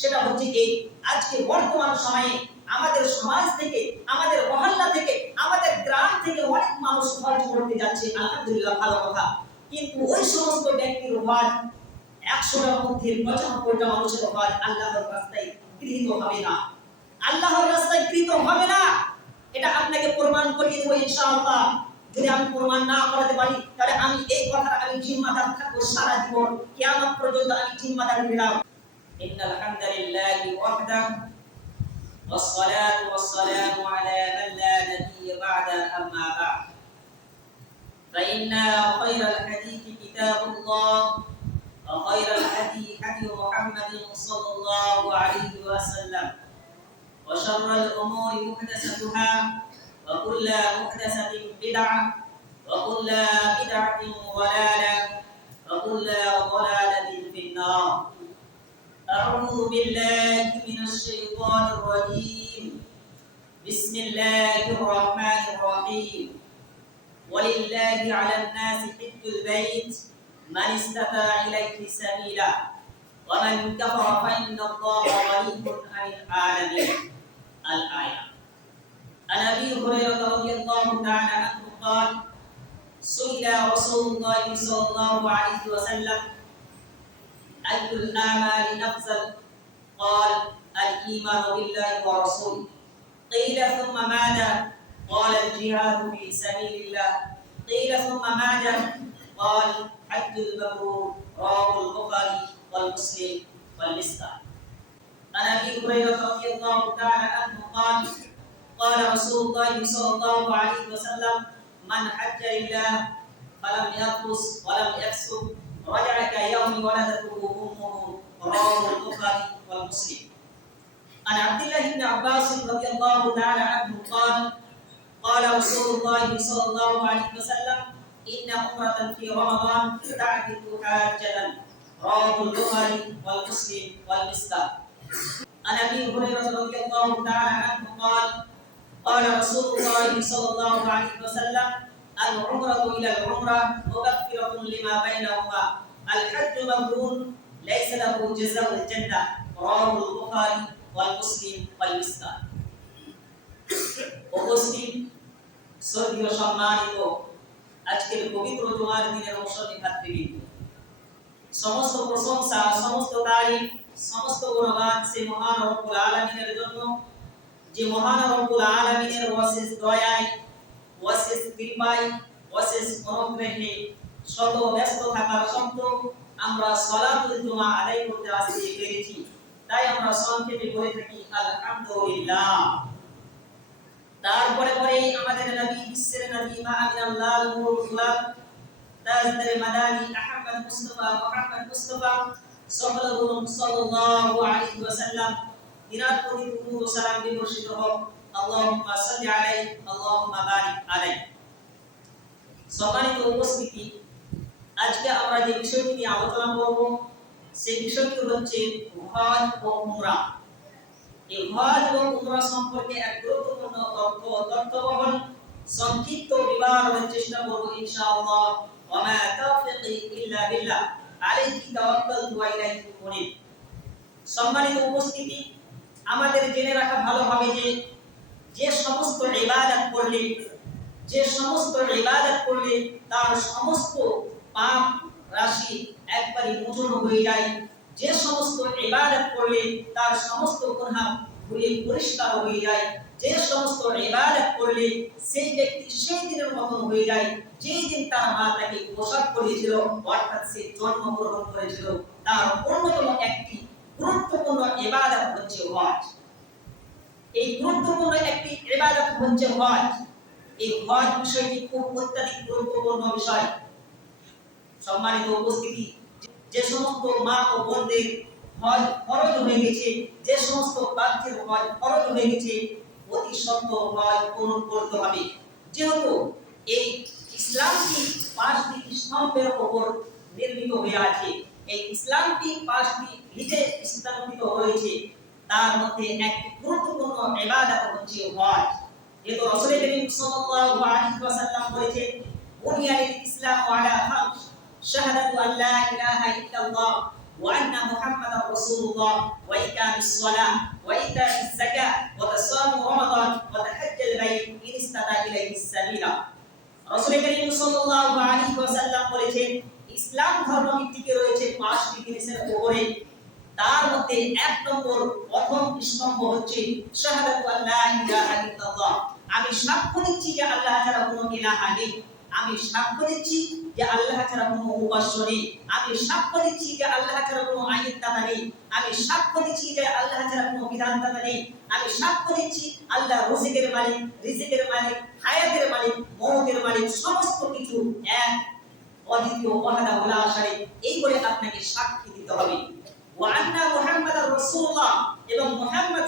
সেটা হচ্ছে কি আজকে বর্তমান সময়ে আমাদের সমাজ থেকে, আমাদের মহল্লা থেকে, আমাদের গ্রাম থেকে অনেক মানুষ হজ করতে যাচ্ছে, আলহামদুলিল্লাহ ভালো কথা। কিন্তু ওই সমস্ত ব্যক্তির হজ একশোটার মধ্যে পঁচানব্বইটা মানুষের হজ আল্লাহর রাস্তায় গৃহীত হবে না। আল্লাহর রাস্তায় গৃহীত হবে না। এটা আপনাকে প্রমাণ করিয়ে দেবো ইনশাআল্লাহ। যদি আমি প্রমাণ না করাতে পারি, তাহলে আমি এই কথার আমি জিম্মাদার থাকব সারা জীবন। কিয়ামত পর্যন্ত আমি জিম্মাদার إن الحمد لله وحده والصلاة والسلام على من لا نبي بعد أما بعد. فإن خير الحديث كتاب الله وخير الهدي هدي محمد صلى الله عليه وسلم وشر الأمور محدثتها وكل محدثة بدعة وكل بدعة ضلالة وكل ضلالة أعوذ بالله من الشيطان الرجيم. بسم الله الرحمن الرحيم. ولله على الناس حج البيت. من استطاع إليه سبيلا. ومن كفر فإن الله غني عن العالمين. الآية. عن أبي هريرة رضي الله تعالى عنه قال سئل رسول الله صلى الله عليه وسلم اي الاعمال افضل قال الإيمان بالله ورسوله. قيل ثم ماذا؟ قال الجهاد في سبيل الله. قيل ثم ماذا؟ قال حج المبرور رواه البخاري والمسلم والمسكن عن أبي هريرة رضي الله تعالى عنه قال قال رسول الله صلى الله عليه وسلم من حج لله فلم يرقص ولم يفسق رجع كيوم ولدته امه رواه البخاري والمسلم عن عبد الله بن عباس رضي الله تعالى عنه قال قال رسول الله صلى الله عليه وسلم إن عمره في رمضان تعدل حاجة رواه البخاري والمسلم والمسلم عن أبي هريرة رضي الله تعالى عنه قال قال رسول الله صلى الله عليه وسلم العمرة إلى العمرة مكفرة لما بينهما. الحج مبرور ليس له جزاء الجنة رواه البخاري والمسلم والمسكان উপস্থিত স্বর্গীয় সম্মানিত আজকের পবিত্র জুমার দিনের অবসর ভাতৃবৃন্দ সমস্ত প্রশংসা সমস্ত তারিফ সমস্ত গুণগান সে মহান রব্বুল আলামিনের জন্য যে মহান রব্বুল আলামিনের অশেষ দয়ায় অশেষ কৃপায় অশেষ অনুগ্রহে শত ব্যস্ত থাকার সত্ত্বেও আমরা সলাতুল জুমা আদায় করতে আসতে পেরেছি। তাই আমরা সংক্ষেপে বলে থাকি, আলহামদুলিল্লাহ। তারপরে পরে আমাদের নবী, বিশ্বের নবী মা আমিনাল্লাহ নূরুল খুলাক, তাজদার মাদানী, আহমদ মুস্তাফা, মুহাম্মদ মুস্তাফা সাল্লাল্লাহু আলাইহি ওয়াসাল্লাম প্রতি দুরূদ ও সালাম বিবর্ষিত হোক। আল্লাহুম্মা সাল্লি আলাইহি, আল্লাহুম্মা বারিক আলাইহি। সম্মানিত উপস্থিতি আজকে আমরা যে বিষয়টি নিয়ে আলোচনা করব সেই বিষয়টি হচ্ছে হজ ও উমরা। এই হজ ও উমরা সম্পর্কে এক গুরুত্বপূর্ণ তথ্য তথ্যবহন সংক্ষিপ্ত বিবরণের চেষ্টা করব ইনশাআল্লাহ। ওয়া মা তাওফিকি ইল্লা বিল্লাহ। আলাইহি তাওয়াক্কালতু ওয়া ইলাইহি উনীব। সম্মানিত উপস্থিতি, আমাদের জেনে রাখা ভালো হবে যে যে সমস্ত ইবাদত করলে, যে সমস্ত ইবাদত করলে তার সমস্ত পাপ রাশি একবারই মোচন হয়ে যায়। যে সমস্ত ইবাদত করলে তার সমস্ত গুনাহ ধুয়ে পরিষ্কার হয়ে যায়। যে সমস্ত ইবাদত করলে সেই ব্যক্তি সেই দিনের মতন হয়ে যায়। যেই দিন তার মা তাকে পোশাক করিয়েছিল অর্থাৎ সে জন্মগ্রহণ করেছিল, তার অন্যতম একটি গুরুত্বপূর্ণ ইবাদত হচ্ছে হজ এই গুরুত্বপূর্ণ একটি ইবাদত হচ্ছে হজ এই হজ বিষয়টি খুব অত্যাধিক গুরুত্বপূর্ণ বিষয়। সম্মানিত উপস্থিতি, যে সমস্ত মা ও বোনদের হজ ফরজ হয়ে গেছে, যে সমস্ত বাচ্চার হজ ফরজ হয়ে গেছে, অতি সত্ত্বর হজ পূরণ করতে হবে। যেহেতু এই ইসলামটি পাঁচটি স্তম্ভের উপর নির্মিত হয়ে আছে, এই ইসলামটি পাঁচটি ভিতে স্থাপিত হয়েছে, তার মধ্যে একটি গুরুত্বপূর্ণ ইবাদত হচ্ছে হজ যেহেতু রাসূল করিম সাল্লাল্লাহু আলাইহি ওয়াসাল্লাম বলেছেন বুনিয়াল ইসলাম আলা খামস। শাহাদাতু আল্লা ইলাহা ইল্লাল্লাহ ওয়া আন্না মুহাম্মাদার রাসূলুল্লাহ ওয়া ইকামিস সালাহ ওয়া ইতাইজ যাকাত ওয়া তাসামু রমাদান ওয়া তাহাজ্জাল বাইত ইন ইসতাতা ইলাইহি সাবিলা। রাসূল করিম সাল্লাল্লাহু আলাইহি ওয়াসাল্লাম ইসলাম ধর্ম ভিত্তিকে রয়েছে পাঁচটি জিনিসের উপরে। তার মধ্যে এক নম্বর, প্রথম স্তম্ভ হচ্ছে শাহাদাতু আল্লা আমি সাক্ষ্য দিচ্ছি যে আল্লাহ ছাড়া কোনো ইলাহা নেই। আমি সাক্ষ্য দিচ্ছি যে আল্লাহ ছাড়া কোনো উপাস্য নেই। আমি সাক্ষ্য দিচ্ছি যে আল্লাহ ছাড়া কোনো আইনদাতা নেই। আমি সাক্ষ্য দিচ্ছি যে আল্লাহ ছাড়া কোনো বিধানদাতা নেই। আমি সাক্ষ্য দিচ্ছি আল্লাহ রসিকের মালিক, রিজিকের মালিক, হায়াতের মালিক মমতের মালিক, সমস্ত কিছু এক, অদ্বিতীয় ওয়াহাদা বলা আসারে এই বলে আপনাকে সাক্ষী দিতে হবে। এবং মুহাম্মদ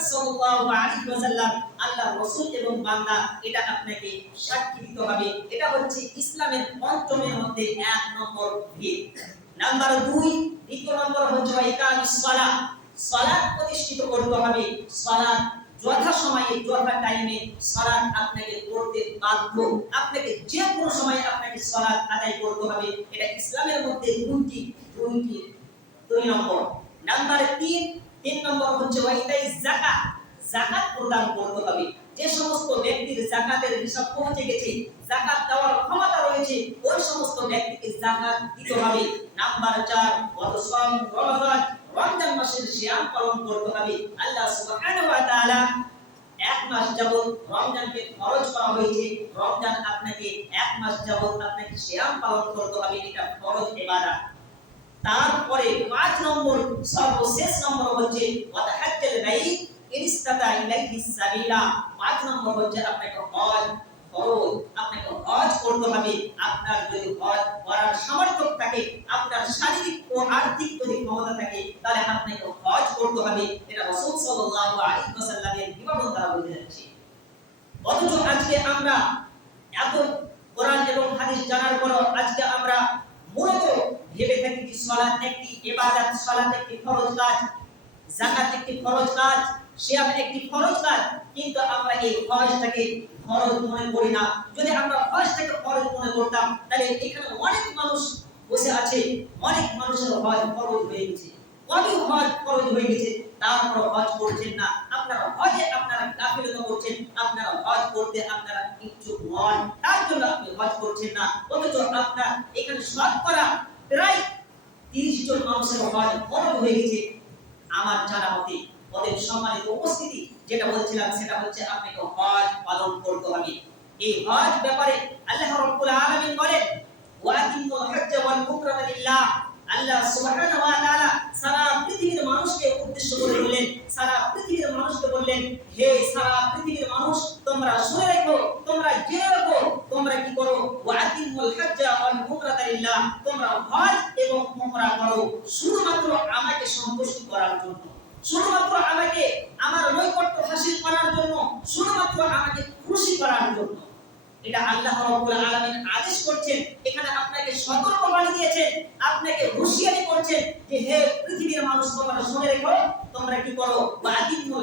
আল্লাহর রাসূল এবং বান্দা, এটা আপনাকে সাক্ষী দিতে হবে। এটা হচ্ছে ইসলামের পঞ্চমের মধ্যে এক নম্বর ভিত। নাম্বার দুই, দ্বিতীয় নম্বর হচ্ছে ইকামিস সালাত। সালাত প্রতিষ্ঠিত করতে হবে। সালাত যথা সময়ে যথা টাইমে সালাত আপনাকে করতে বাধ্য। আপনাকে যে কোনো সময় আপনাকে সালাত আদায় করতে হবে। এটা ইসলামের মধ্যে দুইটি দুইটি, দুই নম্বর। নাম্বার তিন তিন নম্বর হচ্ছে ওয়াইতাই যাকাত যাকাত প্রদান করতে হবে। যে সমস্ত ব্যক্তির যাকাতের হিসাব পৌঁছে গেছে যাকাত দেওয়ার ক্ষমতা রয়েছে, ওই সমস্ত ব্যক্তিকে যাকাত দিতে হবে। নাম্বার চার ওয়াসম রমাদান রমজান মাসের সিয়াম পালন করতে হবে। আল্লাহ সুবহানাহু ওয়া তাআলা এক মাস যাবত রমজানকে খরচ করা হয়েছে। রমজান আপনাকে এক মাস যাবত আপনাকে সিয়াম পালন করতে হবে। এটা ফরজ ইবাদত। তারপরে পাঁচ নম্বর, সর্বশেষ নম্বর হচ্ছে, ওয়াতাহাজ্জাল ইনস্তাতা ইলাইহি সাবিলা। পাঁচ নম্বর হচ্ছে আপনাকে হজ আপনাকে হজ করতে হবে। আপনার যদি হজ করার সামর্থ্য থাকে, আপনার শারীরিক ও আর্থিক যদি ক্ষমতা থাকে, তাহলে আপনাকে হজ করতে হবে। এটা রাসূল সাল্লাল্লাহু আলাইহি ওয়াসাল্লামের বিবরণ দ্বারা যাচ্ছে অথচ আজকে আমরা এত কোরআন এবং হাদিস জানার পর আজকে আমরা মূলত ভেবে থাকি যে সালাত একটি ইবাদত সালাত একটি ফরজ কাজ, যাকাত একটি ফরজ কাজ, সিয়াম একটি ফরজ কাজ, কিন্তু আমরা এই ফরজটাকে ফরজ মনে করি না। যদি আমরা ফরজটাকে ফরজ মনে করতাম, তাহলে এখানে অনেক মানুষ বসে আছে, অনেক মানুষের হজ ফরজ হয়ে গেছে। অনেক হজ ফরজ হয়ে গেছে? তারপর হজ করছেন না। আপনারা হজে আপনারা গাফিলতা করছেন, আপনারা হজ করতে আপনারা ইচ্ছুক নন। তার জন্য আপনি হজ করছেন না। অথচ আপনার এখানে শতকরা প্রায় তিরিশ জন মানুষের হজ ফরজ হয়ে গেছে। আমার জানা মতে ওদের সম্মানিত উপস্থিতি যেটা বলছিলাম, সেটা হচ্ছে আপনাকে হজ পালন করতে হবে। এই হজ ব্যাপারে আল্লাহ রব্বুল আলামিন বলেন ওয়াকিমুল হজ্জ ওয়াল উমরাতা লিল্লাহ। আল্লাহ সুবহানাহু ওয়া তাআলা সারা পৃথিবীর মানুষকে উদ্দেশ্য করে বললেন, সারা পৃথিবীর মানুষকে বললেন, হে সারা পৃথিবীর মানুষ, তোমরা শুনে রাখো, তোমরা জেনে রাখো, তোমরা কি করো? ওয়াকিমুল হজ্জ ওয়াল উমরাতা লিল্লাহ, তোমরা হজ এবং উমরা করো। শুধুমাত্র আমাকে সন্তুষ্ট করার জন্য, শুধুমাত্র আমাকে আমার নৈকট্য হাসিল করার জন্য, শুধুমাত্র আমাকে খুশি করার জন্য এটা আল্লাহ রাব্বুল আলামিন আদেশ করছেন। এখানে আপনাকে সতর্ক বাণী দিয়েছেন, আপনাকে হুঁশিয়ারি করছেন যে, হে পৃথিবীর মানুষ, তোমরা শুনে রেখো, তোমরা কি করো?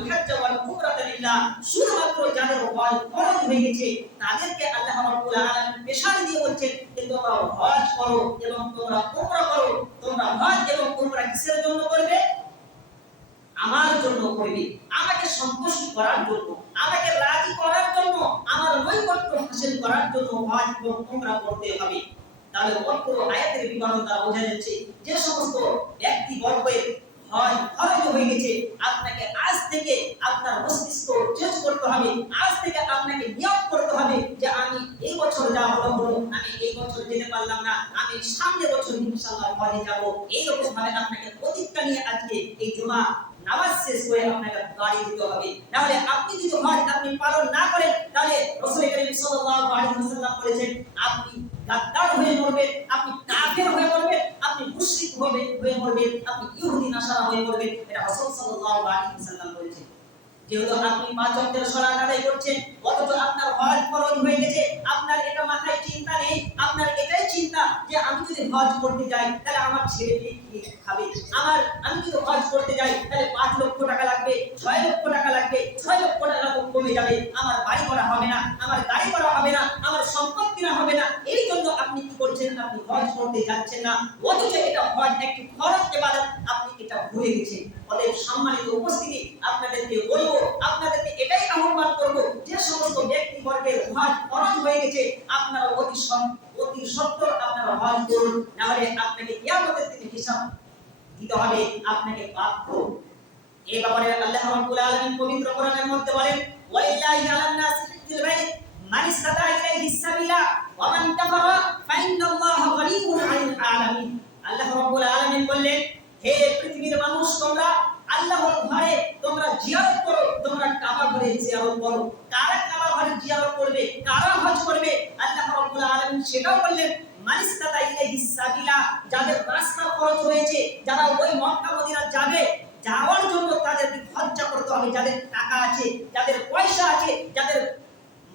হজ্জ ওয়াল উমরাতা লিল্লাহ। শুধুমাত্র যাদের হজ ফরজ হয়ে গেছে, তাদেরকে আল্লাহ রাব্বুল আলামিন দিয়ে বলছেন যে, তোমরা হজ করো এবং তোমরা উমরা করো। তোমরা হজ এবং উমরা কিসের জন্য করবে? আমার জন্য করবে। আমাকে সন্তুষ্ট করার জন্য আমাকে রাজি করার জন্য আমার নৈকট্য হাসিল করার জন্য হজ এবং উমরা করতে হবে তাহলে আয়াতের বিবরণ দ্বারা বোঝা যাচ্ছে যে সমস্ত ব্যক্তি বর্গের হয় গেছে, আপনাকে আজ থেকে আপনার মস্তিষ্ক চেঞ্জ করতে হবে, আজ থেকে আপনাকে নিয়োগ করতে হবে যে আমি এই বছর যা হলো হলো, আমি এই বছর যেতে পারলাম না, আমি সামনে বছর ইনশাআল্লাহ হজে যাব। এইরকম ভাবে আপনাকে প্রতিজ্ঞা নিয়ে আজকে এই জুমা নামাজ শেষ করে আপনাকে গাড়ি দিতে হবে। নাহলে আপনি যদি হজ আপনি পালন না করেন, তাহলে রসুল করিম সাল্লাল্লাহু আলাইহি ওয়াসাল্লাম বলেছেন, আপনি গাদ্দার হয়ে মরবেন, আপনি কাফের হয়ে মরবেন, আপনি মুশরিক হবে হয়ে মরবেন, আপনি ইহুদি, নাসারা হয়ে মরবেন, এটা রাসূল সাল্লাল্লাহু আলাইহি ওয়াসাল্লাম বলেছেন। যেহেতু আপনি পাঁচ ওয়াক্তের সালাত আদায় করছেন, অথচ আপনার হজ ফরজ হয়ে গেছে, আপনার এটা মাথায় চিন্তা নেই, আপনার এটাই চিন্তা যে আমি যদি হজ করতে যাই, তাহলে আমার ছেলে কি খাবে? আমার, আমি যদি হজ করতে যাই, তাহলে পাঁচ লক্ষ টাকা লাগবে, ছয় লক্ষ টাকা লাগবে, ছয় লক্ষ টাকা কমে যাবে। আমার বাড়ি করা হবে না, আমার গাড়ি করা হবে না, আমার সম্পদ কিনা হবে না। এই জন্য আপনি কি করছেন? আপনি হজ করতে যাচ্ছেন না। অথচ এটা হজ একটি খরচ ইবাদত। আপনি তবে সম্মানিত উপস্থিতি আপনাদেরকে বলব, আপনাদেরকে এটাই আহ্বান করব, যে সমস্ত ব্যক্তি বর্গের হজ খরচ হয়ে গেছে, আপনারা অতি অতি সত্তর আপনারা হজ করুন, নাহলে আপনাকে কিয়ামতের দিনে হিসাব দিতে হবে, আপনাকে বাধ্য। এই ব্যাপারে আল্লাহ রাব্বুল আলামিন পবিত্র কোরআনের মধ্যে বলেন, ওয়ালিল্লাহি আলান নাসি বাইত, মান ইসতাতা ইলাইহি সাবিলা, ওয়া মান কাফারা ফাইন্নাল্লাহা গনিয়্যুন আনিল আলামিন আল্লাহ রাব্বুল আলামিন বললেন হে পৃথিবীর মানুষ তোমরা আল্লাহর ঘরে তোমরা জিয়ারত করো তোমরা কাবা ঘরে জিয়ারত করো কারা কাবা ঘরে জিয়ারত করবে কারা হজ করবে আল্লাহ রাব্বুল আলামিন সেটাও বললেন মানিস্তাতা ইলাইহি সাবিলা যাদের রাস্তা খরচ হয়েছে যারা ওই মক্কা মদিনা যাবে যাওয়ার জন্য তাদেরকে খরচা করতে হবে যাদের টাকা আছে যাদের পয়সা আছে যাদের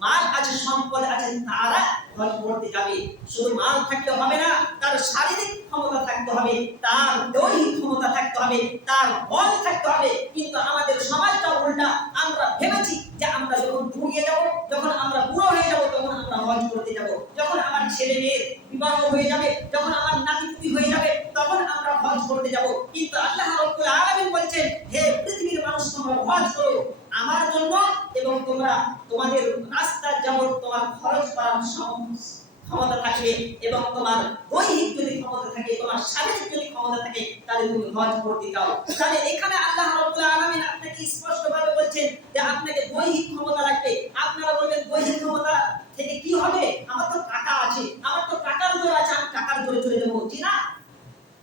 মাল আছে সম্পদ আছে তারা হজ যাবে। শুধু মাল থাকলে হবে না, তার শারীরিক ক্ষমতা থাকতে হবে, তার দৈহিক ক্ষমতা থাকতে হবে, তার বল থাকতে হবে। কিন্তু আমাদের সমাজটা উল্টা। আমরা ভেবেছি যে আমরা যখন ঘুরিয়ে যাব, যখন আমরা বুড়ো হয়ে যাব, তখন আমরা হজ করতে যাব। যখন আমার ছেলে মেয়ের বিবাহ হয়ে যাবে, যখন আমার নাতিপুতি হয়ে যাবে, তখন আমরা হজ করতে যাব। কিন্তু আল্লাহ রাব্বুল আলামিন বলছেন, হে পৃথিবীর মানুষ, তোমরা হজ করো আমার জন্য এবং তোমরা তোমাদের রাস্তা যেমন তোমার খরচ করার সম- ক্ষমতা থাকে এবং তোমার দৈহিক যদি ক্ষমতা থাকে, তোমার শারীরিক যদি ক্ষমতা থাকে, তাহলে তুমি হজ করতে চাও। তাহলে এখানে আল্লাহ রাব্বুল আলামিন আপনাকে স্পষ্টভাবে বলছেন যে আপনাকে দৈহিক ক্ষমতা লাগবে। আপনারা বলবেন, দৈহিক ক্ষমতা থেকে কি হবে? আমার তো টাকা আছে। আমার তো টাকার জোর আছে, আমি টাকার জোরে চলে যাব। জি না।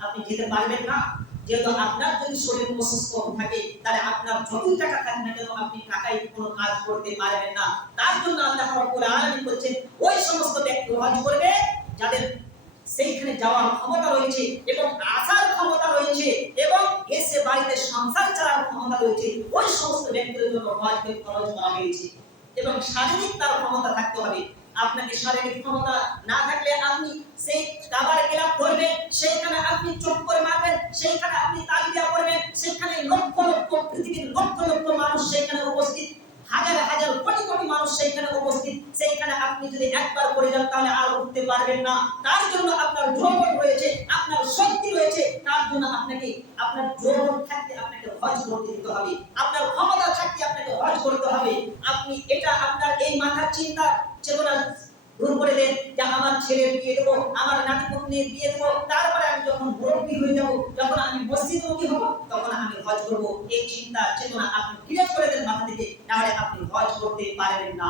আপনি যেতে পারবেন না। যেহেতু আপনার যদি শরীর অসুস্থ থাকে, তাহলে আপনার যতই টাকা থাকে না কেন আপনি টাকায় কোনো কাজ করতে পারবেন না। তার জন্য আল্লাহ রাব্বুল আলামিন বলছেন, ওই সমস্ত ব্যক্তি হজ করবে, যাদের সেইখানে যাওয়ার ক্ষমতা রয়েছে এবং আসার ক্ষমতা রয়েছে এবং এসে বাড়িতে সংসার চালার ক্ষমতা রয়েছে, ওই সমস্ত ব্যক্তিদের জন্য হজকে খরচ করা হয়েছে। এবং শারীরিক তার ক্ষমতা থাকতে হবে। আপনাকে শারীরিক ক্ষমতা না থাকলে আপনি সেই কাবার গেলাপ করবেন সেইখানে আপনি চোখ করে মারবেন সেইখানে আপনি তালিয়া করবেন সেখানে লক্ষ লক্ষ পৃথিবীর লক্ষ লক্ষ মানুষ সেখানে উপস্থিত হাজার হাজার কোটি কোটি মানুষ সেইখানে উপস্থিত সেইখানে আপনি যদি একবার করে যান তাহলে আর উঠতে পারবেন না। তার জন্য আপনার যৌবন রয়েছে, আপনার শক্তি রয়েছে, তার জন্য আপনাকে, আপনার যৌবন থাকতে আপনাকে হজ করতে দিতে হবে। আপনার ক্ষমতা থাকতে আপনাকে হজ করতে হবে। আপনি এটা আপনার এই মাথার চিন্তা চেতনা করে দেন যে আমার ছেলের বিয়ে দেবো, আমার বিয়ে দেবো, তারপরে আমি যখন মুরব্বী হয়ে যখন আমি মসজিদমুখী তখন আমি হজ করব। এই চিন্তা চেতনা আপনি করে দেন মাথা থেকে, তাহলে আপনি হজ করতে পারবেন না।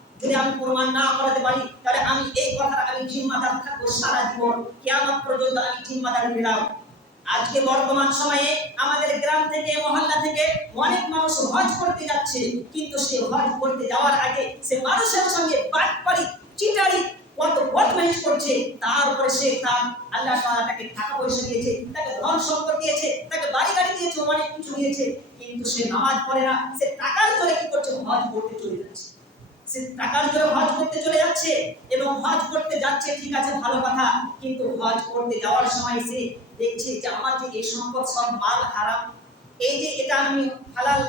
যদি আমি প্রমাণ না করাতে পারি, তাহলে আমি এই কথাটা আমি জিম্মাদার থাকব সারা জীবন। কিয়ামত পর্যন্ত আমি জিম্মাদার নিলাম আজকে বর্তমান সময়ে আমাদের গ্রাম থেকে, মহল্লা থেকে অনেক মানুষ হজ করতে যাচ্ছে, কিন্তু সে হজ করতে যাওয়ার আগে সে মানুষের সঙ্গে বাটপারি চিটারি কত বদমাইশ করছে তারপরে সে তার আল্লাহ তাআলা তাকে টাকা পয়সা দিয়েছে, তাকে ধন সম্পদ দিয়েছে, তাকে বাড়ি গাড়ি দিয়েছে, অনেক কিছু দিয়েছে, কিন্তু সে নামাজ পড়ে না। সে টাকার জোরে কি করছে? হজ করতে চলে যাচ্ছে। সে টাকার জন্য হজ করতে চলে যাচ্ছে এবং হজ করতে যাচ্ছে, ঠিক আছে, ভালো কথা, কিন্তু হজ করতে যাওয়ার সময় সে দেখছে যে আমার যে এই সম্পদ সব মাল হারাম। এই যে এটা আমি হালাল,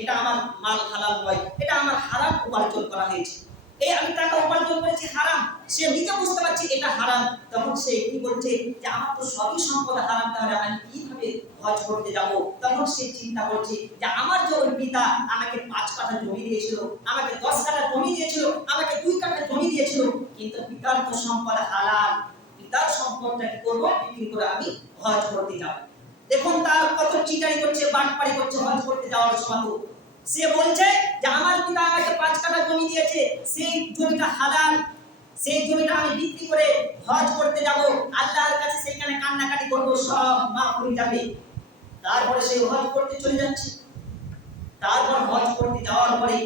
এটা আমার মাল হালাল হয় এটা আমার হারাম উপার্জন করা হয়েছে। এই আমি টাকা উপার্জন করেছি, হারাম। সে নিজে বুঝতে পারছে এটা হারাম। তখন সে কি বলছে যে, আমার তো সবই সম্পদ হারাম, তাহলে আমি কীভাবে হজ করতে যাব? তখন সে চিন্তা করছে যে, আমার যে ওই পিতা আমাকে পাঁচ কাঠা জমি দিয়েছিল, আমাকে দশ কাঠা জমি দিয়েছিল, আমাকে দুই কাঠা জমি দিয়েছিল, কিন্তু পিতার তো সম্পদ হালাল পিতার সম্পদটা কি করব? বিক্রি করে আমি হজ করতে যাব। দেখুন তার কত চিটারি করছে, বাটপাড়ি করছে হজ করতে যাওয়ার সময়। সে বলছে যে আমার পিতা আমাকে পাঁচ কাঠা জমি দিয়েছে, সেই জমিটা হালাল, সেই জমিটা আমি বিক্রি করে হজ করতে যাব, আল্লাহর কাছে সেখানে কান্নাকাটি করব, সব মা হয়ে যাবে। তারপরে সে হজ করতে চলে যাচ্ছে। তারপর হজ করতে যাওয়ার পরে,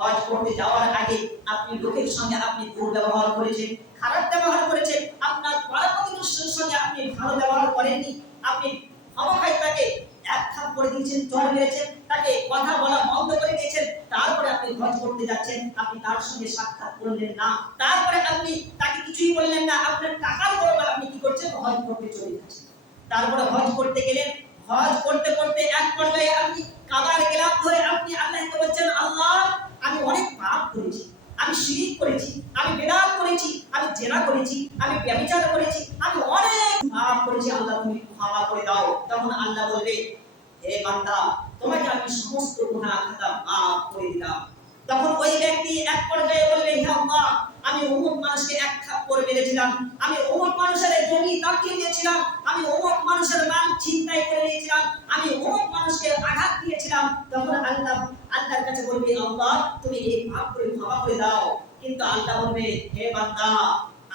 হজ করতে যাওয়ার আগে আপনি লোকের সঙ্গে আপনি দুর্ব্যবহার করেছেন, খারাপ ব্যবহার করেছেন, আপনার পাড়া প্রতিবেশীর সঙ্গে আপনি ভালো ব্যবহার করেননি, আপনি ক্ষমতায় তাকে এত করে দিয়েছেন চড় মেরেছেন তাকে কথা বলা বন্ধ করে দিয়েছেন, তারপরে আপনি হজ করতে যাচ্ছেন, আপনি তার সঙ্গে সাক্ষাৎ করলেন না। তারপরে আপনি তাকে কিছুই বললেন না, আপনার টাকার বদলে আপনি কি করছেন? হজ করতে চলে যাচ্ছেন তারপরে হজ করতে গেলেন। হজ করতে করতে এক পর্যায়ে আপনি কাবার গেলাম ধরে আপনি আল্লাহকে বলছেন, আল্লাহ, আমি অনেক পাপ করেছি। আমি শিরিক করেছি, আমি বেদাত করেছি, আমি জেনা করেছি, আমি ব্যভিচার করেছি, আমি অনেক পাপ করেছি, আল্লাহ তুমি ক্ষমা করে দাও। তখন আল্লাহ বলবে, হে বান্দা, তোমাকে আমি সমস্ত গুনাহ খাতা মাফ করে দিলাম। তখন ওই ব্যক্তি এক পর্যায়ে বলবে, হে আল্লাহ, আমি অমুক মানুষকে এক থাপ্পড় মেরেছিলাম। আমি অমুক মানুষের জমি দাপিয়ে দিয়েছিলাম আমি অমুক মানুষের মান চিন্তাই করে নিয়েছিলাম। আমি অমুক মানুষকে আঘাত দিয়েছিলাম। তখন আল্লাহ, আল্লাহর কাছে বলবে, আল্লাহ, তুমি এই পাপ করে করে দাও, কিন্তু আল্লাহ বলবে, হে বান্দা,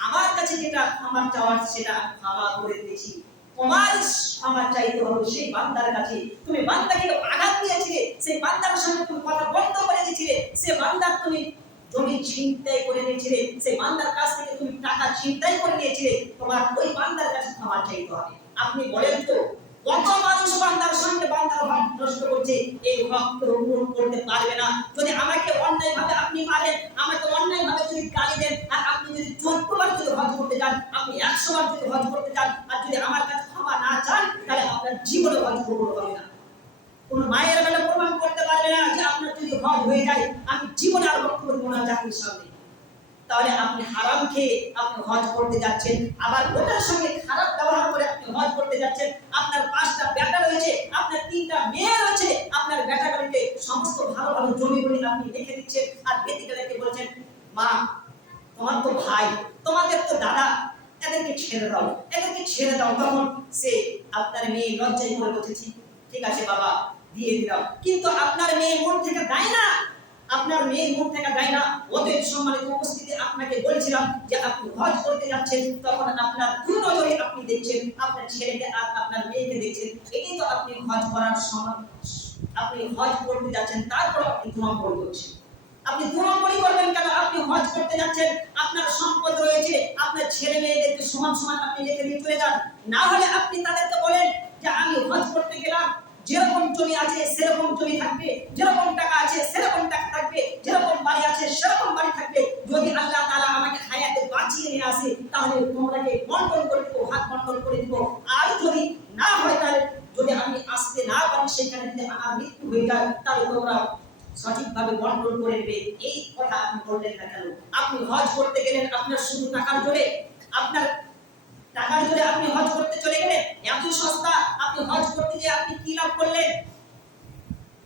আমার কাছে যেটা ক্ষমা চাওয়ার, সেটা ক্ষমা করে দিয়েছি। তোমার ক্ষমা চাইতে হবে সেই বান্দার কাছে। তুমি বান্দাকে আঘাত দিয়েছিলে, সেই বান্দার সঙ্গে তুমি কথা বন্ধ করে দিয়েছিলে। সে বান্দার তুমি জমি করে নিয়েছিলে, সেই বান্দার কাছ থেকে তুমি টাকা ছিনতাই করে নিয়েছিলে। তোমার ওই বান্দার কাছে ক্ষমা চাইতে হবে। আপনি বলেন তো কত মানুষ বান্দার সঙ্গে বান্দার ভাব নষ্ট করছে, এই করতে পারবে না। যদি আমাকে অন্যায় ভাবে আপনি মারেন, আমাকে অন্যায় ভাবে যদি গালি দেন, আর আপনি যদি চোদ্দ বার যদি হজ করতে যান আপনি একশো বার যদি হজ করতে যান আর যদি আমার কাছে ক্ষমা না চান, তাহলে আপনার জীবনে হজ কবুল হবে না। কোন মায়ের বেলা প্রমাণ করতে পারবে না যে আপনার যদি হজ হয়ে যায়, আমি জীবনে আর বক্তব্য দেবো না জাতির সামনে। তাহলে আপনি হারাম খেয়ে আপনি হজ করতে যাচ্ছেন। আবার ওটার সঙ্গে খারাপ ব্যবহার করে আপনি হজ করতে যাচ্ছেন। আপনার পাঁচটা বেটা রয়েছে, আপনার তিনটা মেয়ে রয়েছে, আপনার বেটাগুলিকে সমস্ত ভালো ভালো জমিগুলি আপনি রেখে দিচ্ছেন আর বেটিটাকে বলছেন, মা, তোমার তো ভাই, তোমাদের তো দাদা, এদেরকে ছেড়ে দাও, এদেরকে ছেড়ে দাও। তখন সে আপনার মেয়ে লজ্জায় করে বসেছি। ঠিক আছে বাবা, দিয়ে দিলাম। কিন্তু আপনার মেয়ে মন থেকে দেয় না। আপনার মেয়ে মুখ থেকে দেয় না। ওদের সম্মানিত উপস্থিতি আপনাকে বলছিলাম যে আপনি হজ করতে যাচ্ছেন, তখন আপনার দুই নজরে আপনি দেখছেন, আপনার ছেলেকে আর আপনার মেয়েকে দেখছেন। এটাই তো আপনি হজ করার সময় আপনি হজ করতে যাচ্ছেন, তারপর আপনি ধর্মপরি করছেন। আপনি ধর্মপরি করবেন কেন? আপনি হজ করতে যাচ্ছেন। আপনার সম্পদ রয়েছে। আপনার ছেলে মেয়েদেরকে সমান সমান আপনি রেখে দিয়ে চলে যান। না হলে আপনি তাদেরকে বলেন যে আমি হজ করতে গেলাম যেরকম জমি আছে সেরকম জমি থাকবে যেরকম টাকা আছে সেরকম টাকা থাকবে যেরকম বাড়ি আছে সেরকম বাড়ি থাকবে যদি আল্লাহ তাআলা আমাকে হায়াতে বাঁচিয়ে নিয়ে আসে তাহলে তোমরাকে বন্টন করে দেবো, হাত বন্টন করে দিব। আর যদি না হয় তাহলে, যদি আমি আসতে না পারি সেখানে যদি আমার মৃত্যু হয়ে যায়, তাহলে তোমরা সঠিকভাবে বন্টন করে নেবে। এই কথা আপনি বললেন না কেন? আপনি হজ করতে গেলেন আপনার শুধু টাকার জোরে? আপনার টাকার জোরে আপনি হজ করতে চলে গেলেন? এত সস্তা আপনি হজ করতে গিয়ে আপনি কি লাভ করলেন?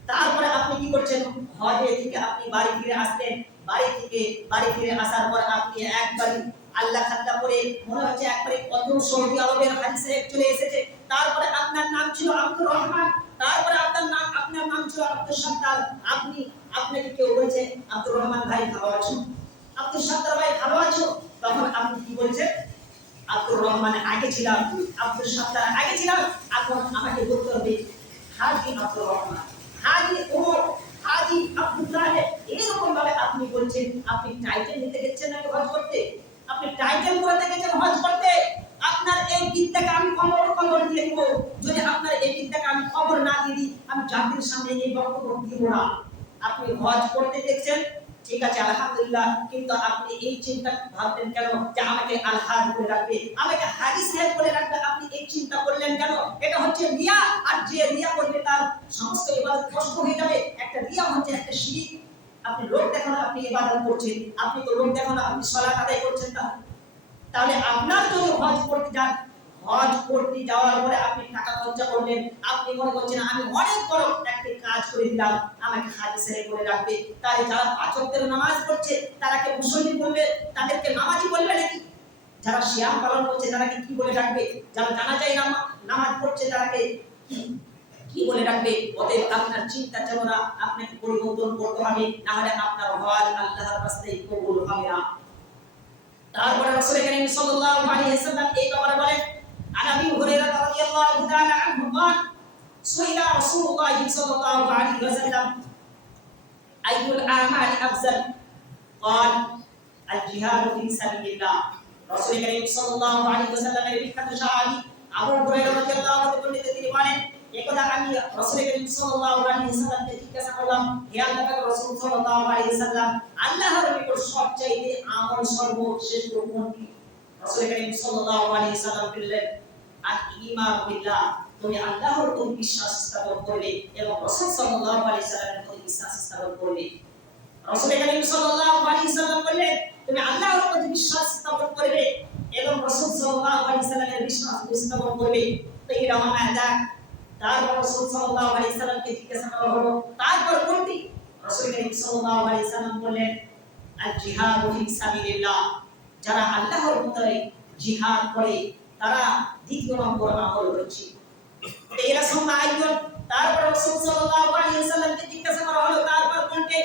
তারপরে আপনি কি করছেন? হজে থেকে আপনি বাড়ি ফিরে আসলেন। বাড়ি থেকে, বাড়ি ফিরে আসার পর আপনি একবারই আল্লাহ খাত্তা করে, মনে হচ্ছে একবারে কত সৌদি আরবের হাজি চলে এসেছে। তারপরে আপনার নাম ছিল আব্দুর রহমান, তারপরে আপনার নাম আপনার নাম ছিল আব্দুল সাত্তার। আপনি, আপনাকে কেউ বলছে, আব্দুর রহমান ভাই, ভালো আছো? আব্দুল সাত্তার ভাই, ভালো আছো? তখন আপনি কি বলছেন? আব্দুর রহমান, আগে ছিলাম। আব্দুল সাত্তার, আগে ছিলাম। এখন আমাকে বলতে হবে, হাজি আব্দুর রহমান, হাজি ওমর, হাজি আব্দুল্লাহ এরকম ভাবে আপনি বলছেন, আপনি টাইটেল নিতে গেছেন নাকি হজ করতে? আপনি টাইটেল করে দেখেছেন হজ করতে? আপনার এই বিদ্যাকে আমি খবর খবর দিয়ে দিব। যদি আপনার এই বিদ্যাকে আমি খবর না দিয়ে দিই, আমি জাতির সামনে এই বক্তব্য দিব না। আপনি হজ করতে দেখছেন? ঠিক আছে, আলহামদুলিল্লাহ। কিন্তু আপনি এই চিন্তা ভাবলেন কেন? যে আমাকে আলহাদ করে রাখবে, আমাকে হাজি সাহেব করে রাখবে, আপনি এই চিন্তা করলেন কেন? এটা হচ্ছে রিয়া। আর যে রিয়া করবে তার সমস্ত এবার কষ্ট হয়ে যাবে। একটা রিয়া হচ্ছে একটা শিরিক। আপনি লোক দেখানো আপনি ইবাদত করছেন, আপনি তো লোক দেখানো আপনি সালাত আদায় করছেন না। তাহলে আপনার যদি হজ করতে যান, হজ করতে যাওয়ার পরে আপনি টাকা খরচা করলেন, আপনি মনে করছেন, আমি অনেক বড় একটা কাজ করে দিলাম, আমাকে হাজি সাহেব করে রাখবে। তাহলে যারা পাঁচ ওয়াক্তের নামাজ পড়ছে, তারা কি মুসল্লি বলবে? তাদেরকে নামাজি বলবে নাকি? যারা শিয়াম পালন করছে তারাকে কি বলে রাখবে যারা জানা যায় নামাজ পড়ছে তারাকে কি- কি বলে রাখবে অতএব আপনার চিন্তা চেতনা আপনাকে পরিবর্তন করতে হবে না হলে আপনার হজ আল্লাহর রাস্তায় কবুল হবে না তারপরে রাসূল করিম সাল্লাল্লাহু আলাইহি ওয়াসাল্লাম এই ব্যাপারে বলেন عن ابي هريره رضي الله تعالى عنه قال سئل رسول الله صلى الله عليه وسلم اي الاعمال افضل قال الجهاد في سبيل الله রাসূল করিম সাল্লাল্লাহু আলাইহি ওয়াসাল্লামের বিখ্যাত সাহাবী আবু হুরায়রা রাদিয়াল্লাহু আনহু বর্ণিত তিনি বলেন একদা আমি রাসূল করিম সাল্লাল্লাহু আলাইহি সাল্লামকে জিজ্ঞাসা করলাম, হে আল্লাহর রাসূল সাল্লাল্লাহু আলাইহি সাল্লাম আল্লাহর নিকট সবচাইতে আমল সর্বশ্রেষ্ঠ কোনটি রাসূল করিম সাল্লাল্লাহু আলাইহি সাল্লাম বললেন আর ঈমান বিল্লাহ, তুমি আল্লাহর প্রতি বিশ্বাস স্থাপন করবে এবং রাসূল সাল্লাল্লাহু আলাইহি সাল্লামের প্রতি বিশ্বাস স্থাপন করবে রাসূল করিম সাল্লাল্লাহু আলাইহি সাল্লাম বললেন, তুমি আল্লাহর প্রতি বিশ্বাস স্থাপন করবে এবং রাসূল সাল্লাল্লাহু আলাইহি সাল্লামের বিশ্বাস স্থাপন করবে। তো এই আদা তারপর রাসূল সাল্লাল্লাহু আলাইহি সাল্লামকে জিজ্ঞাসা করা হলো, তারপর কোনটি? রাসূল করিম সাল্লাল্লাহু আলাইহি সাল্লাম বললেন আল জিহাদু ফি সাবিলিল্লাহ। যারা আল্লাহর পথে জিহাদ করে, তারা দ্বিতীয় নম্বর আমল করছে। এরা সঙ্গে আইজন তারপর রাসূল সাল্লাল্লাহু আলাইহি সাল্লামকে জিজ্ঞাসা করা হলো, তারপর কোনটি?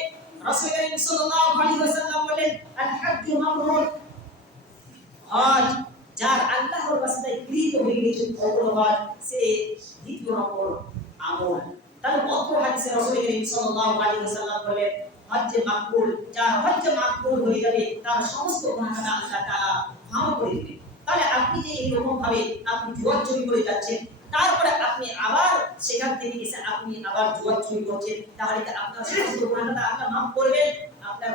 রাসূল করিম সাল্লাল্লাহু আলাইহি ওয়াসাল্লাম বললেন আল হাজ্জু মাবরুর হজ। যার আল্লাহর রাস্তায় গৃহীত হয়ে গেছে কবর সে দ্বিতীয় নম্বর আমল। কত হাদিসে করিম সাল্লাল্লাহু আলাইহি ওয়াসাল্লাম বলেন হজ্জে মাকবুল, যার হজ্জে মাকবুল হয়ে যাবে, তার সমস্ত গুনাহ আল্লাহ তাআলা ক্ষমা করে দিবেন। তাহলে আপনি যে এরকম ভাবে আপনি জুয়া চুরি করে যাচ্ছেন, তারপরে আপনি আবার সেখান থেকে এসে আপনি আবার জুয়া চুরি করছেন, তাহলে আপনার সমস্ত গুনাহটা আপনার মাফ করবেন? আপনার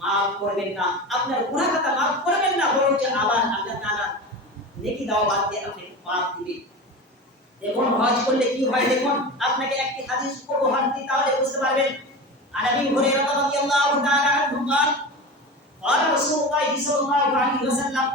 মাফ করবেন না আপনার গুনাহ খাতা মাফ করবেন না বরং যে আবার আল্লাহ তাআলা নেকি দাও বাদ দিয়ে আপনি পাপ দিবেন দেখুন হজ করলে কি হয় দেখুন আপনাকে একটি হাদিস উপহার দিই তাহলে বুঝতে পারবেন আর আবি হুরায়রা রাদিয়াল্লাহু তাআলা আনহু قال قال رسول الله صلى الله عليه وسلم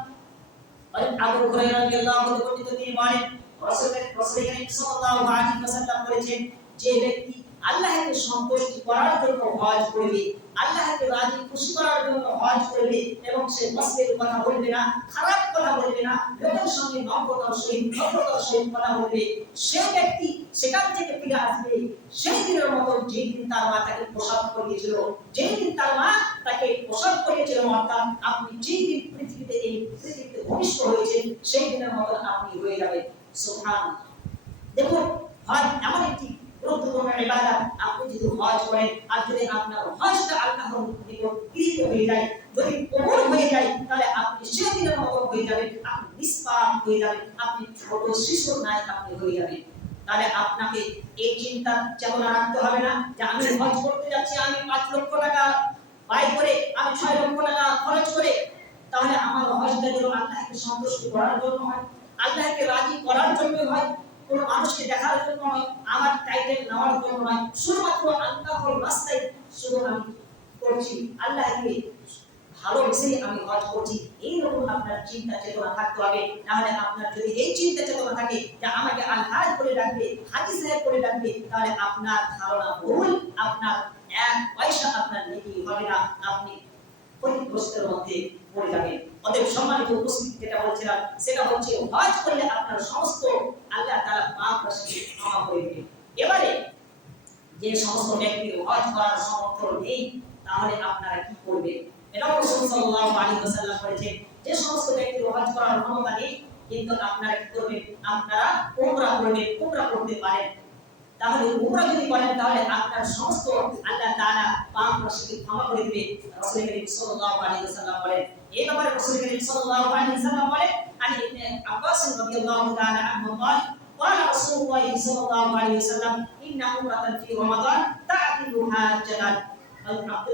বলেন আবু হুরায়রা রাদিয়াল্লাহু আনহু বর্ণিত তিনি বলেন রাসূল রাসূল করিম সাল্লাল্লাহু আলাইহি ওয়াসাল্লাম বলেছেন যে ব্যক্তি আল্লাহকে সন্তুষ্টি করার জন্য হজ করবে, আল্লাহকে রাজি, খুশি করার জন্য হজ করবে এবং সে মস্তের কথা বলবে না, খারাপ কথা বলবে না, লোকের সঙ্গে নম্রতার সহিত ভদ্রতার সহিত কথা বলবে। সে ব্যক্তি সেখান থেকে ফিরে আসবে। সেই দিনের মতো যেই দিন তার মা তাকে প্রসাদ করিয়েছিল, যেই দিন তার মা তাকে প্রসাদ করিয়েছিল, অর্থাৎ আপনি যেই দিন পৃথিবীতে এই পৃথিবীতে ভূমিষ্ঠ হয়েছেন, সেই দিনের মতো আপনি হয়ে যাবেন। সুবহান দেখুন, হজ এমন একটি তাহলে আপনাকে এই চিন্তা চেতনা রাখতে হবে না যে আমি হজ করতে যাচ্ছি, আমি পাঁচ লক্ষ টাকা ব্যয় করে, আমি ছয় লক্ষ টাকা খরচ করে, তাহলে আমার হজটা যেন আল্লাহকে সন্তুষ্ট করার জন্য হয়, আল্লাহকে রাজি করার জন্য হয়। কোনো মানুষকে দেখার জন্য নয়, আমার টাইটেল নেওয়ার জন্য নয়, শুধুমাত্র আল্লাহর রাস্তায় শুধু আমি করছি। আল্লাহকে ভালোবেসেই আমি হজ করছি। এইরকম আপনার চিন্তা চেতনা থাকতে হবে। নাহলে আপনার যদি এই চিন্তা চেতনা থাকে যে আমাকে আলহাজ করে ডাকবে হাজি সাহেব করে ডাকবে, তাহলে আপনার ধারণা ভুল, আপনার এক পয়সা আপনার নেকি হবে না। আপনি ক্ষতিগ্রস্তের মধ্যে পড়ে যাবেন অতএব সম্মানিত উপস্থিতি যেটা বলছিলাম, সেটা হচ্ছে হজ করলে আপনার সমস্ত আল্লাহ তাআলা পাপ রাশি ক্ষমা করে দিবেন। এবারে যে সমস্ত ব্যক্তির হজ করার সামর্থ্য নেই, তাহলে আপনারা কি করবেন? এটা রাসূল সাল্লাল্লাহু আলাইহি ওয়াসাল্লাম বলেছেন, যে সমস্ত ব্যক্তির হজ করার ক্ষমতা নেই, কিন্তু আপনারা কি করবেন? আপনারা উমরা করবেন, উমরা করতে পারেন। তাহলে উমরা যদি করেন তাহলে আপনার সমস্ত আল্লাহ তাআলা পাপ রাশিকে ক্ষমা করে দিবে রাসূল করিম সাল্লাল্লাহু আলাইহি ওয়াসাল্লাম বলেন এই ব্যাপারে রাসূল করিম সাল্লাল্লাহু আলাইহি ওয়াসাল্লাম বলেন আনি ইবনে আব্বাস রাদিয়াল্লাহু তাআলা আনহু قال قال رسول الله صلى الله عليه وسلم إن عمرة في رمضان تعدل حاجة টাকা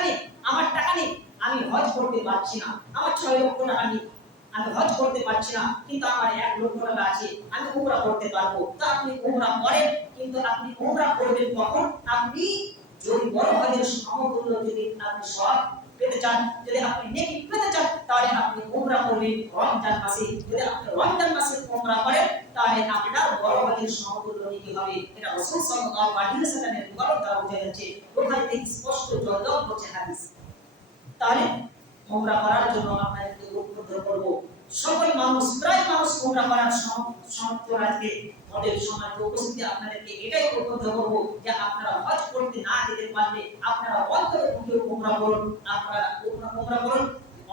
নেই, আমার টাকা নেই, আমি হজ করতে পারছি না। আমার ছয় লক্ষ নেই, আমি হজ করতে পারছি না, কিন্তু আমার এক লক্ষ টাকা আমি উমরা করতে পারব। তো আপনি উমরা করেন, কিন্তু আপনি উমরা করবেন কখন? আপনি যদি বড় হজের সমতুল্য যদি আপনি সব পেতে চান, যদি আপনি নেকি পেতে চান, তাহলে আপনি উমরা করবেন রমজান মাসে, যদি আপনি রমজান মাসে উমরা করেন, তাহলে আপনার বড় হজের সমতুল্য নেকি হবে? এটা রাসূল সাল্লাল্লাহু আলাইহি ওয়াসাল্লামের বড় বোঝা যাচ্ছে। বুখারীতে স্পষ্ট জলজল করছে হাদিস। তাহলে উমরা করার জন্য আপনাদেরকে উদ্বুদ্ধ করব। সকল মানুষ প্রায় মানুষ উমরা করার সমর্থ আজকে আমাদের সমাজে উপস্থিতি আপনাদেরকে এটাই উদ্বুদ্ধ করব যে আপনারা হজ করতে না যেতে পারলে আপনারা অন্তরে উঠে উমরা করুন আপনারা উমরা উমরা করুন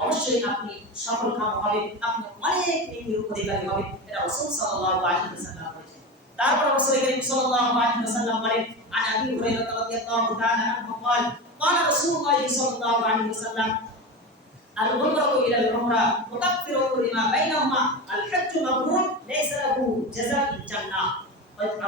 অবশ্যই আপনি সফল কাম হবেন আপনি অনেক নেকির অধিকারী হবেন এটা রাসূল সাল্লাল্লাহু আলাইহি ওয়াসাল্লাম বলেছেন তারপর রাসূল করিম সাল্লাল্লাহু আলাইহি ওয়াসাল্লাম বলেন আন আবি হুরায়রা রাদিয়াল্লাহু তাআলা আনহু قال قال رسول الله صلى الله عليه وسلم العمرة إلى العمرة مكفرة لما بينهما الحج مبرور ليس له جزاء الجنة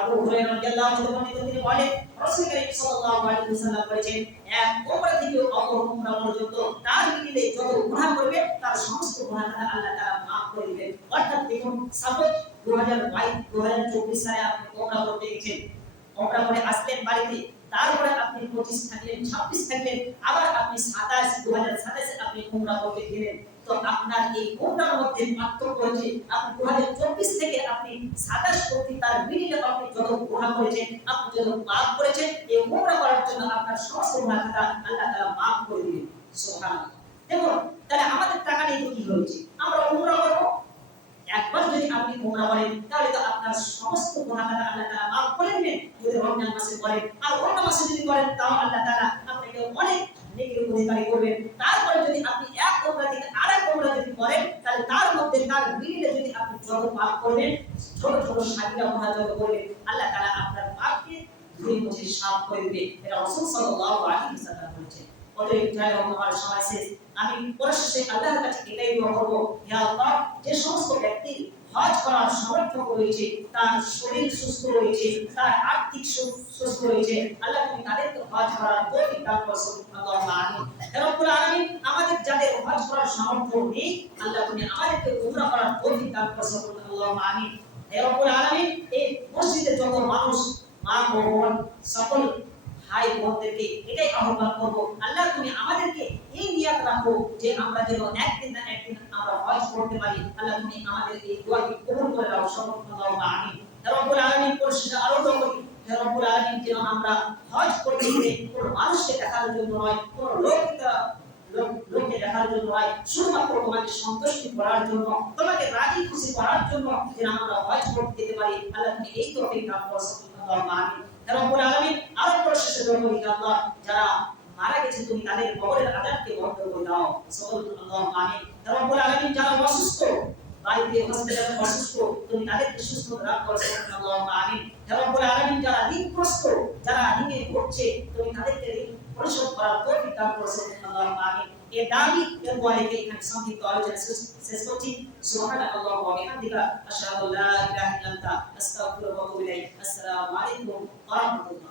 আবু হুরায়রা রাদিয়াল্লাহু আনহু বর্ণিত তিনি বলেন রাসূল করিম সাল্লাল্লাহু আলাইহি ওয়াসাল্লাম বলেছেন এক উমরা থেকে অপর উমরা পর্যন্ত তার মিলিয়ে যত গুনাহ করবে তার সমস্ত গুনাহ আল্লাহ তাআলা maaf করে দিবেন অর্থাৎ দেখুন সাপোজ 2022 2024 সালে আপনি উমরা করতে গেছেন উমরা করে আসলেন বাড়িতে তারপরে আপনি 25 থাকলেন 26 থাকলেন, আবার আপনি 27 2027 আপনি উমরা করতে গেলেন। তো আপনার এই উমরার মধ্যে পার্থক্য হচ্ছে, আপনি 2024 থেকে আপনি 27 অবধি তার মিডিলে আপনি যত গুনাহ করেছেন আপনি যত পাপ করেছেন এই উমরা করার জন্য আপনার সমস্ত গুনাহ খাতা আল্লাহ তাআলা maaf করে দিবেন। সুবহানাল্লাহ। দেখুন, তাহলে আমাদের টাকা নিয়ে কি হয়েছে? আমরা উমরা করব একবার যদি আপনি উমরা করেন, তাহলে তো আপনার সমস্ত খাতা আল্লাহ তাআলা maaf করে দিবেন। যদি রমজান মাসে করেন আর অন্য মাসে যদি করেন, তাও আল্লাহ তাআলা আপনাকে অনেক অধিকারী করবেন। তারপরে যদি আপনি এক উমরা থেকে আরেক উমরা যদি করেন, তাহলে তার মধ্যে তার যদি আপনি পাপ করবেন, ছোট ছোট সাকিরা করবেন, আল্লাহ তাআলা আপনার সাফ করে দিবে এটা অতএব যাই হোক আমার সময় শেষ। আমি পরিশেষে আল্লাহর কাছে এটাই দোয়া করব। হে আল্লাহ, যে সমস্ত ব্যক্তি হজ করার সামর্থ্য রয়েছে, তার শরীর সুস্থ রয়েছে, তার আর্থিক সুস্থ রয়েছে, আল্লাহ তুমি তাদেরকে হজ করার তৌফিক দান করছ আল্লাহুম্মা আমিন। রব্বুল আলামিন, আমাদের যাদের হজ করার সামর্থ্য নেই, আল্লাহ তুমি আমাদেরকে উমরা করার তৌফিক দান করছ আল্লাহুম্মা আমিন। হে রব্বুল আলামিন, এই মসজিদে যত মানুষ, মা বোন, সকল ভাই বোনদেরকে এটাই আহ্বান করব। আল্লাহ, তুমি আমাদেরকে এই নিয়াত রাখো যে আমরা যেন একদিন না একদিন আমরা হজ করতে পারি। আল্লাহ, তুমি আমাদের এই দোয়াকে কবুল করে নাও সকল আমিন। হে রব্বুল আলামিন, পরিশেষে আরও দোয়া করি। রব্বুল আলামিন, যেন আমরা হজ করতে গিয়ে কোনো মানুষকে দেখার জন্য নয়, কোনো লোককে, লোক- লোককে দেখার জন্য নয়, শুধুমাত্র তোমাকে সন্তুষ্টি করার জন্য, তোমাকে রাজি খুশি করার জন্য যেন আমরা হজ করতে যেতে পারি। আল্লাহ, তুমি এই তৌফিক দান করো আমিন। রব্বুল আলামিন আরও দোয়া হে আল্লাহ যারা মারা গেছে তুমি তাদের কবরের আযাবকে বন্ধ করে দাও। সকল আল্লাহ আমিন। রব্বুল আলামিন, যারা অসুস্থ, বাড়িতে হসপিটালে অসুস্থ, তুমি তাদেরকে সুস্থ রাখো সকল আল্লাহ আমিন। রব্বুল আলামিন, যারা ঋণগ্রস্ত, যারা ঋণে ভুগছে, তুমি তাদেরকে পরিশোধ করার তৌফিক দান করো সকল আল্লাহ আমিন। এ দাবি এর বলে এখানে সংক্ষিপ্ত আলোচনা শেষ- শেষ করছি সুবহানাক আল্লাহু ওয়া বিহামদিকা আশহাদু আল্লা ইলাহা ইল্লা আনতা আস্তাগফিরুকা ওয়া আতুবু ইলাইক আসসালামু আলাইকুম ওয়া রাহমাতুল্লাহ